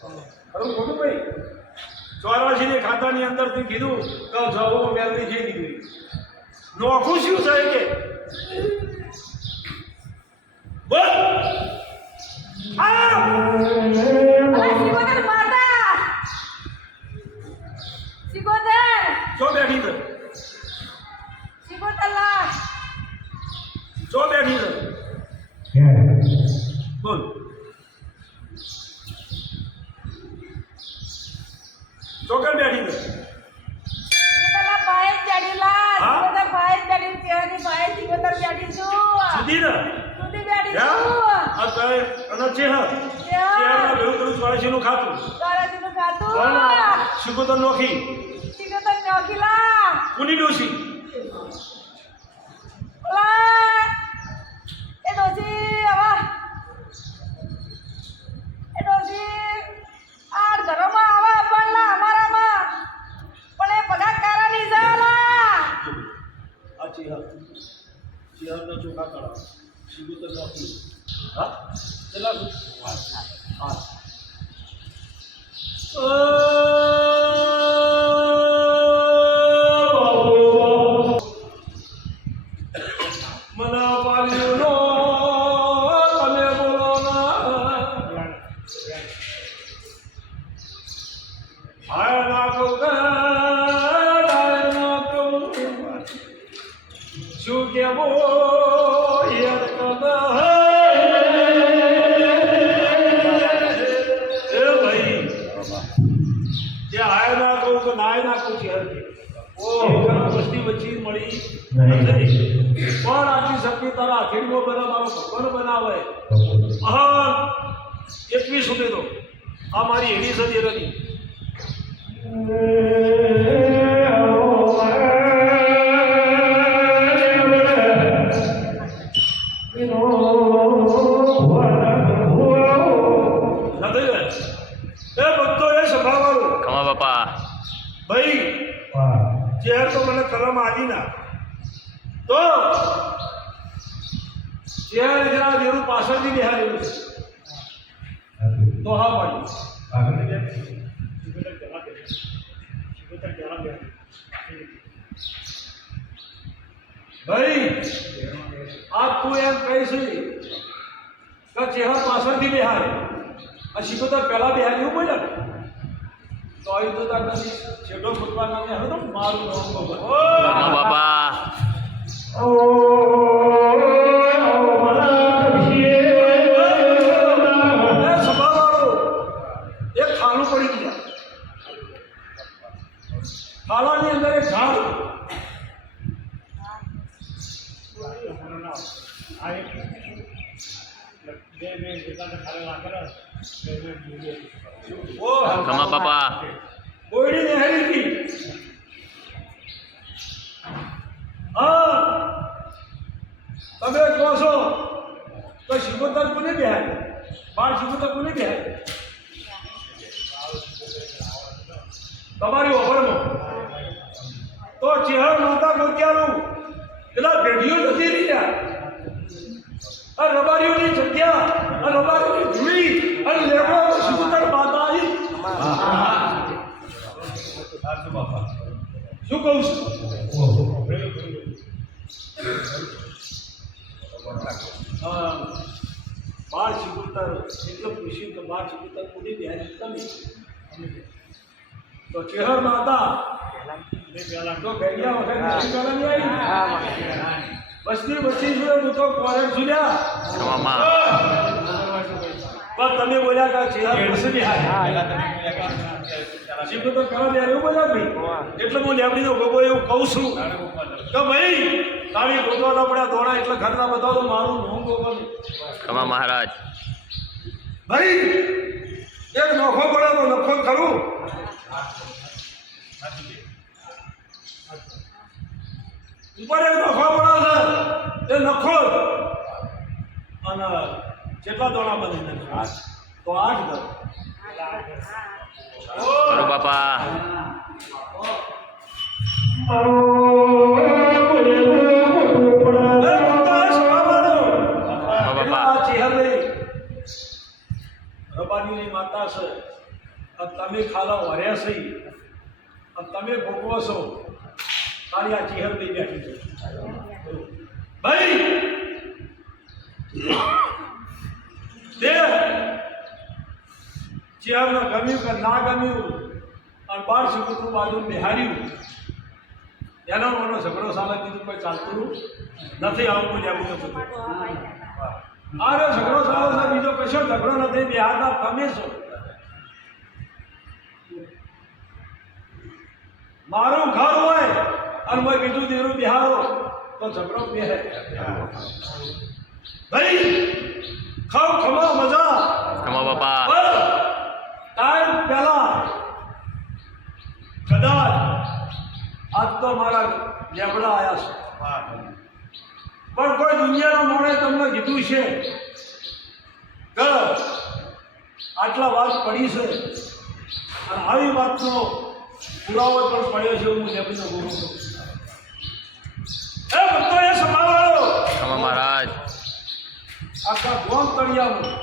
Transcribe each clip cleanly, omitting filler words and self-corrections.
ખરું ખોટું ભાઈ? 84 ની ખાતાની અંદરથી કીધું કે જવો મેલની છે દીકરી. નોખું શું થાય કે બોલ જો બેઠી છે, જો બેઠી છે, બોલ ચોકર બેઠી છે. સુધી ને અને ચોરાશીનું ખાતું શીખોતર નોખી કુની ડોશી ચોખા કળા શીખોતર નોખી હા ચલા હા પણ આટલી શક્તિ તારા આખીડમાં બના મારો ભગવાન બનાવે 21 સુધી તો આ મારી એડી સદી હતી. ભાઈ ચેર તો મને કલમ આલી ના તો ચેર જરા દેરું પાછળથી બેહાડેલું છે તો હા પાડી ભાઈ આ તું એમ કહીશ કે ચેહર પાછળથી બેહાડે આ શીખો તો પહેલા બેહાડ્યું બોલે તો આ તો તાર છેડો ફૂટવા નામે હવે તો મારું નામ બાબા એક ખાલું પડી ગયા ખાલાની અંદર એક ઝાડ બાપા કોઈની નેહરી હતી. હા તમે કહો છો તો શિકોતર કોને બેહાય બાર શિકોતર કોને બેહાય તમારી ઓફરમાં તો ચેહર માતા ગોત્યાનું પેલા પેઢીઓ નથી રહ્યા આ રબારીઓની જગ્યા આ રબારીઓની ધૂળી અને લેવો શિકોતર માતા આવી. શું કહું છું બાર શિકોતર એટલે પૂછ્યું કે બાર શિકોતર કોની બેહાય તમે તો ચેહર માતા તો ભેગિયા વખત બસની બસી જોડે હું તો કોરેટ સુલ્યા પણ તમે બોલ્યા કે ચેહર બસની શીખો તો કરવા દે એવું બોલ્યા ભાઈ એટલે હું લેબડીનો ગોગો એવું કહું છું કે ભાઈ તારી ગોગવાના પડ્યા દોડા એટલે ઘરના બધા તો મારું નોમ ગોગો કમા મહારાજ ભાઈ એક નોખો પડે તો નફો ખરું ઉપર એક નફો પડે છે એ નફો અને કેટલા દોડા બની તો 8 કરું બાપા રબારીની માતા છે અને તમે ખાલા વર્યા સહી અને તમે ભોગવો છો તારી આ ચેહર થઈ બેઠી છે ભાઈ તે ચેહરને ગમ્યું કે ના ગમ્યું અને બાર સુકુતરું બાજુ બિહાર્યું એનો મને ઝઘડો સાલા કીધું કોઈ ચાલતું નથી આવું લેવું નથી અરે ઝઘડો સારો છે બીજો કશો ઝઘડો નથી બિહારના તમે છો મારું ઘર હોય અને મેં બીજું દેરું બિહારો તો ઝઘડો બે ભાઈ ખાવ ખમા મજા ખમા બાપા ટાઈમ પહેલા કદાચ આજ તો મારા લેબડા આવ્યા છે પણ કોઈ દુનિયાના મોણે તમને કીધું છે કે આટલા વાત પડી છે અને આવી વાતનો પુરાવો પણ પડ્યો છે હું લેબડીનો ગુરુ છું એ ભક્તો એ સંભાળો ખમા મહારાજ આખા ગોમ તળિયામાં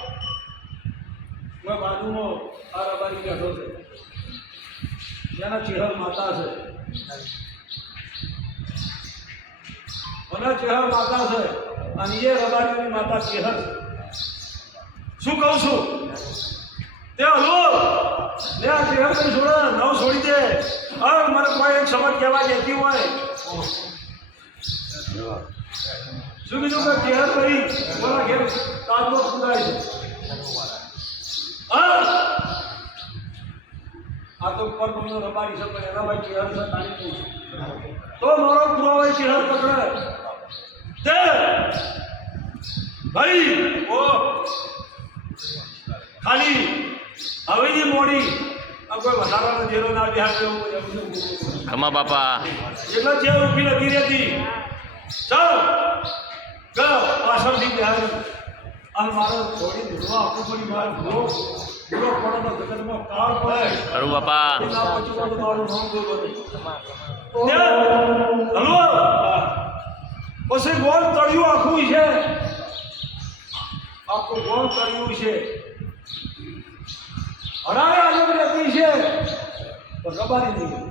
મેં બાજુમાં આ રબારી બેઠો છે જેના ચેહર માતા છે મને ચેહર માતા છે અને એ રબારીની માતા ચેહર છે શું કહું છું તે હલો લે આ ચેહર કઈ છોડે નવ છોડી દે હવે મને કોઈ એક શબ્દ કહેવા દેતી હોય શું કીધું કે ચેહર કરી મારા ઘેર તાજનો ફૂલાય છે હા આ તો પર તમને રબારી છે પણ એના ભાઈ ચેહર છે તારી કહું છું તો મારો પુરાવો ચેહર પકડે તે ભાઈ ઓ ખાલી હવેની મોડી આ કોઈ વધારાનો જેલો ના બિહાર ખમા બાપા એટલે જે રૂપી લગી રહેતી ચાલ પાછળથી બિહારી અને મારો થોડી ધૂળવા આપવું પડી મારો ધૂળો પડે તો જગતમાં કાળ પડે ખરું બાપા એના પછી તો મારું નામ બોલો હલો પછી ગોળ તળિયું આખું છે આખું ગોળ તળિયું છે હરાવે અલગ રહેતી છે તો રબારી નહીં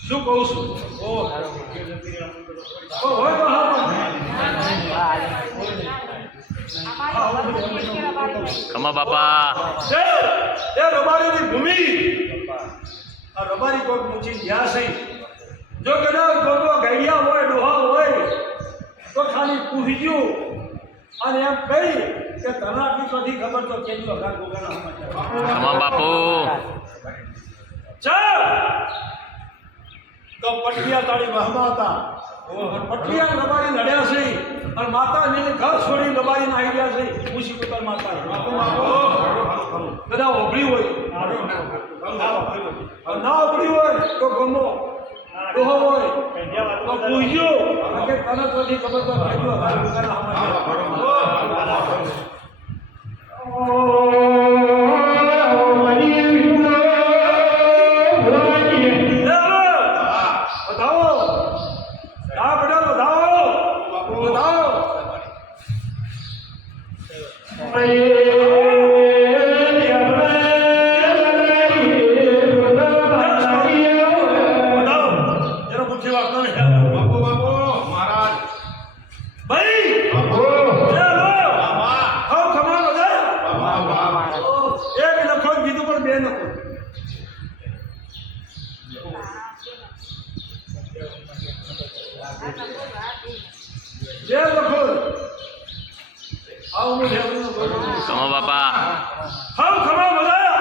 શું કહું છું હોય તો ખમા બાપા એ રબારીની ભૂમિ આ રબારી કોઈ ઊંચી જ્યાં છે જો કદાચ ગોગો ગૈયા હોય ડોહા હોય તો ખાલી પૂછ્યું અને એમ કહી કે તને આટલી કદી ખબર તો કેજો અઘાર ગોગાના ખમા બાપુ ચાલ તો પટલિયા તાળી વહમાં હતા પટલિયા રબારી લડ્યા છે અને માતા ને ઘર છોડી રબારીને આવી ગયા છે ખુશી કુતર માતા બધા ઓભળી હોય ના ઓભળી હોય તો ગમો ડોહો હોય તો પૂછ્યો કે તને તો ખબર તો કેજો અઘાર ખમા બાપા હમ ખમા બધા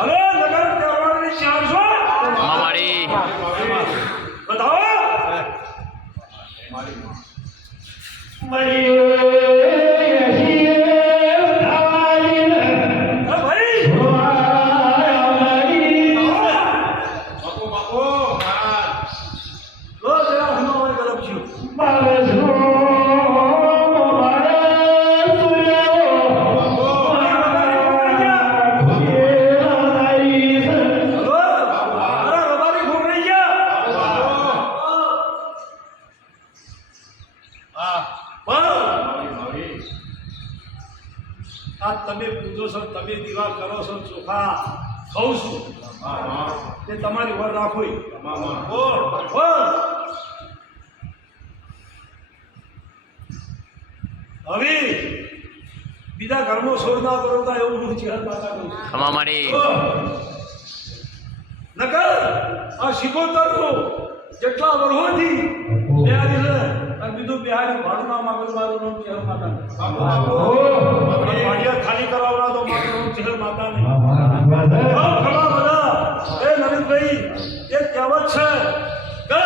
અરે નગર કરવાની 400 ખમા મારી બતાવો આ તમે પૂજો છો, તમે દીવા કરો છો, ચોખા ખાઉં છું, તે તમારી વર રાખો. હવે બીજા ઘરમાં છોડ ના કરતા એવું હું ચહેર માતા કહું. ખમા મારી નકર આ શિકોતરનું જેટલા વર્ષોથી બિહારી છે અને બીજું બિહારી ભાડું ના માગું મારું નામ ચહેર માતા ભાડિયા ખાલી કરાવડા તો મારું નામ ચહેર માતા નહીં. ખરા બધા એ નવીનભાઈ એક કહેવત છે કે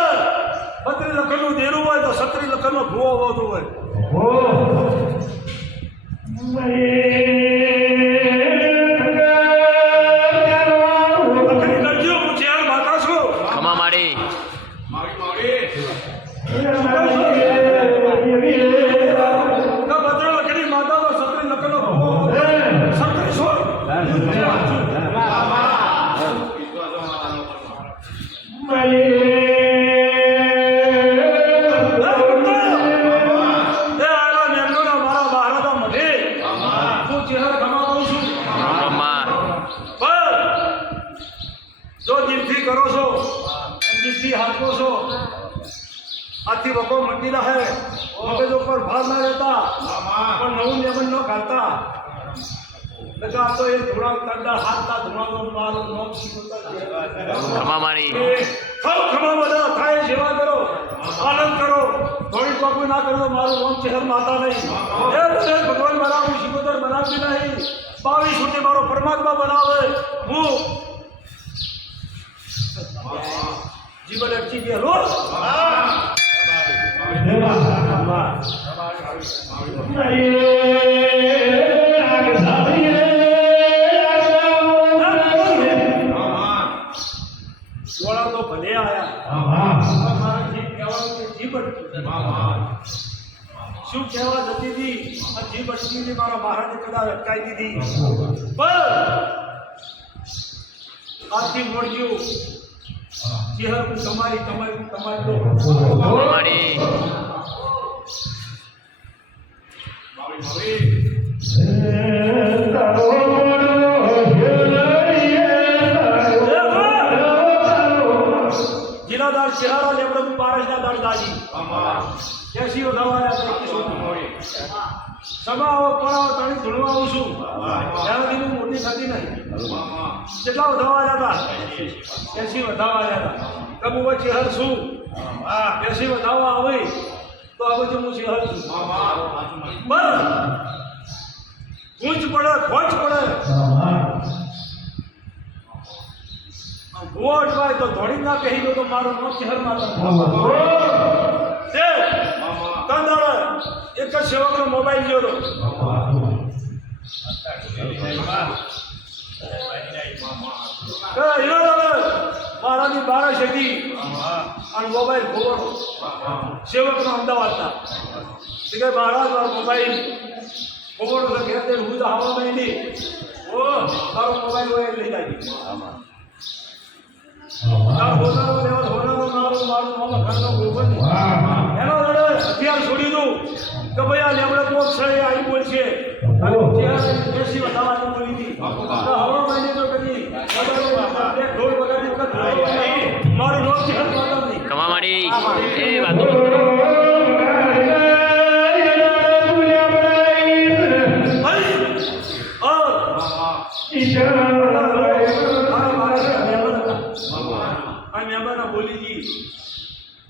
32 લખનનું દેરું હોય તો 36 લખનનો ભૂવો હોતો હોય. લખની કરજો, હું ચહેર માતા છું. ખમા મારી લખની માતા તો 36 લખનનો ભૂવો 36 હોય. કરો છો દિલથી હાથો છો આથી વકો મટી રહે મગજ ઉપર ભાર ના રહેતા પણ નવું નિયમન ન ખાતા લગા તો એ ધોળા તંડા હાથના ધોળાનો મારો નોમ શીખવતા ખમા મારી સૌ ખમા બધા થાય સેવા કરો આનંદ કરો થોડી બાપુ ના કરો તો મારું નોમ ચહેર માતા નહીં એ ભગવાન બનાવું શીખવતર બનાવતી નહીં 22 સુધી મારો પરમાત્મા બનાવે હું જીવન અટકી ગયેલો ગોળા તો ભલે આયા મારા જીભ કહેવાનું જીભ અટકી શું કહેવા જતી હતી આ જીભ અટકી હતી મારા મહારાજે કદાચ અટકાઈ દીધી પણ આજથી મળ્યું ચહેર તમારી તમારી તમારી તો મારી જિલ્લાદાર ચહેરા લેવડે પારસના દાદાજી કેસી વધાવાના સભાઓ પડાવો તણી ધૂળવા આવું છું ત્યાં સુધી મોટી થતી નહીં કેટલા વધાવા હતા 80 વધાવા હતા કબુ ચહેર છું 80 વધાવા આવે તો આ બધું હું ચહેર છું બસ ગૂંચ પડે ખોચ પડે ભૂવો અટવાય તો ધોળી ના કહી દો તો મારું નામ ચહેર માતા એક જ સેવકનો મોબાઈલ જોયો મારાની 12 હતી અને મોબાઈલ ખોવાનો સેવકનો અમદાવાદના કે મહારાજ મારો મોબાઈલ ખોવાનો તો ઘેર હું તો હવા મહિની ઓ તારો મોબાઈલ હોય લઈ જાય હથિયાર છોડી દઉં કે ભાઈ આ લેવડે કોક છે આવી બોલ છે એસી વધારવાની બોલી હતી હવા મહિને તો કદી ઢોલ વગાડી વખત મારું લોક છે ખમા મારી એ વાતો બોલીજી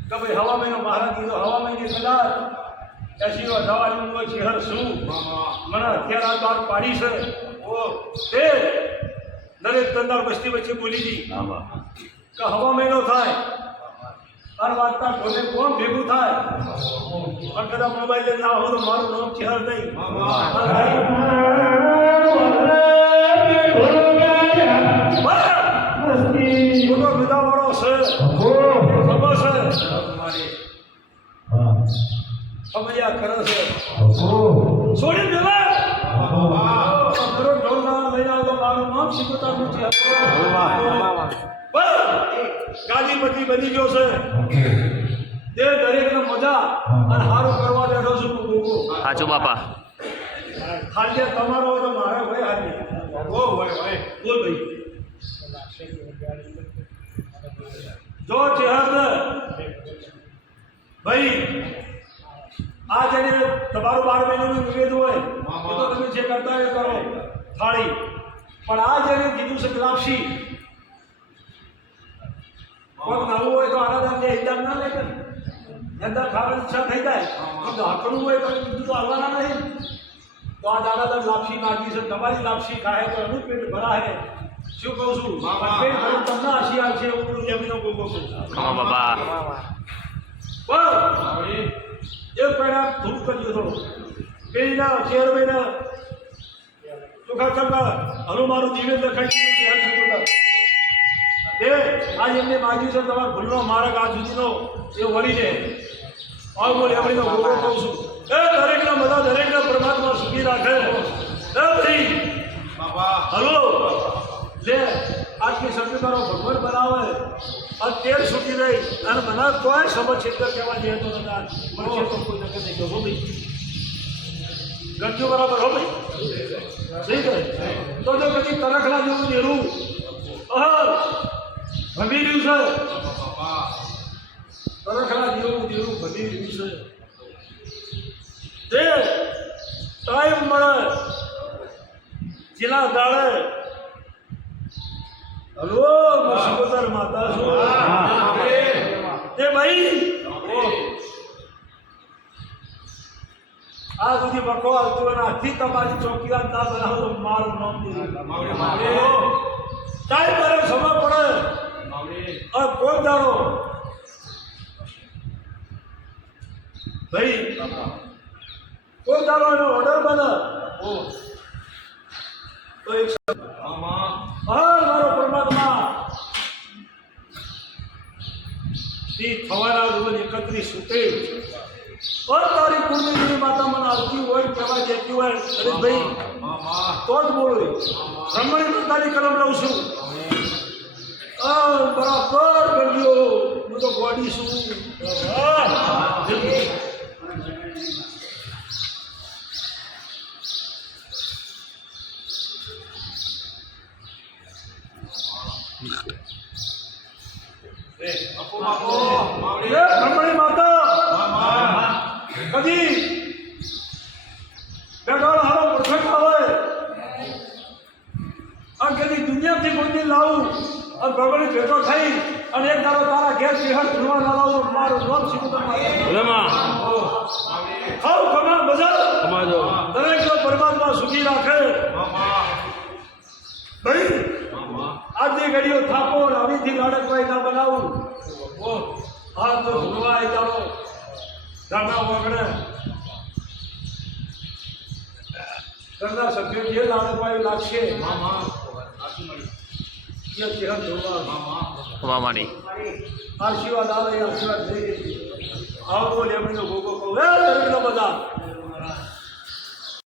કે ભાઈ હવા મહિનો મહારાજ કીધો હવા મહિને કદાચ એસી વધારવાની ચહેર શું મને હથિયાર બહાર પાડી છે તે દરેક દંદાર બસ્તી વચ્ચે બોલીજી કે હવા મહિનો થાય હર વાતના ઢોલે કોણ ભેગું થાય પણ કદાચ મોબાઈલ ના હોય તો મારું નામ ચહેર નહીં મોટો વિદાવાળો છે ખબર છે સમજ્યા કરે છે છોડી દેવા દરરોજ ઢોલ લઈને આવતો મારું નામ શીખવતા નથી ગાદીપતિ બની ગયો છે તે દરેકને મજા અને સારું કરવા બેઠો છું સાચું બાપા ખાલી તમારો હોય તો મારે હોય હાજી બોલ ભાઈ જો ચેહર ભાઈ આ જેને તમારું 12 મહિનાનું નિવેદ હોય એ તો તમે જે કરતા એ કરો થાળી પણ આ જેને કીધું છે લાપસી કોઈ નવું હોય તો આના દાંતે ઈજાન ના લે અંદર ખાવાની ઈચ્છા થઈ જાય તો હકડું હોય તો કીધું તો આવવાના નહીં તો આ દાદાદાર લાપસી નાખી છે તમારી લાપસી ખાય તો એનું પેટ ભરાય શું કહું છું પેટ ભરું તમને હસી આવશે એવું જમીનો ગોગો કહું ખમા બાબા એક પહેલા ધૂપ કરજો થોડો પેલીના ચેર મહિના ચોખા ચંગા હલો મારું નિવેદ લખાઈ ગયું છે આજ એમને માગ્યું છે તમારા ભૂલનો માર્ગ આ સુધીનો એ વળીને બોલ એમણીનો ગોગો કહું છું દરેકના બધા દરેકના પરમાત્મા સુખી રાખે ભાઈ હલો લે આટલી સભ્ય કરો ભગવાન બનાવે અને તેલ સુખી રહી અને મને કોઈ સમજ ક્ષેત્ર કહેવા જઈએ તો બધા મને તો કોઈ નકર નહીં કહો ભાઈ ગરજો બરાબર હો ભાઈ સહી કહે તો જો કદી તરખલા જેવું દેરું ભમી રહ્યું છે તરખલા જેવું દેરું ભમી રહ્યું છે તે ટાઈમ મળે જિલ્લા દાડે હલો મુસીબતર માતા છું તે ભાઈ આ સુધી બકો આવતું અને આથી તમારી ચોકીદાર ના બનાવો તો મારું નામ દીધું ટાઈમ મારે સમય પડે और कोई दारो भाई कोई दारो ऑर्डर बना तो एक मारो परमात्मा ती थवाना रोज 31 सुते और तारी कुंडली माता मन आरती होय केवा देती होय अरे भाई तो ज बोलो ब्रह्मणी मातानी करम रहूं છું बराबर करजो मैं तो बॉडी छू ब्रह्मणी माता कभी बेगाड़ हारो परफेक्ट आवे आ कभी दुनिया थी कोई दिन लाऊं और भगवान भेटो થઈ અને એક દાડો તારા ઘેર વિહળ ફરવા ના લાવો મારું નામ શીખું ભલામાં ખાવ કમા બજાર કમાજો દરેક પરમાત્મા સુખી રાખે ભાઈ આજની ઘડીઓ થાપો આવીથી લાડકભાઈ ના બનાવું હા તો ભૂલવાઈ જાઓ દાણા વગડે ઘરના સભ્યો જે લાડકભાઈ લાગશે ખમા માડી આશીર્વાદ આવે આશીર્વાદ લઈ આવો બોલે એમનો ગોગો કહું બધા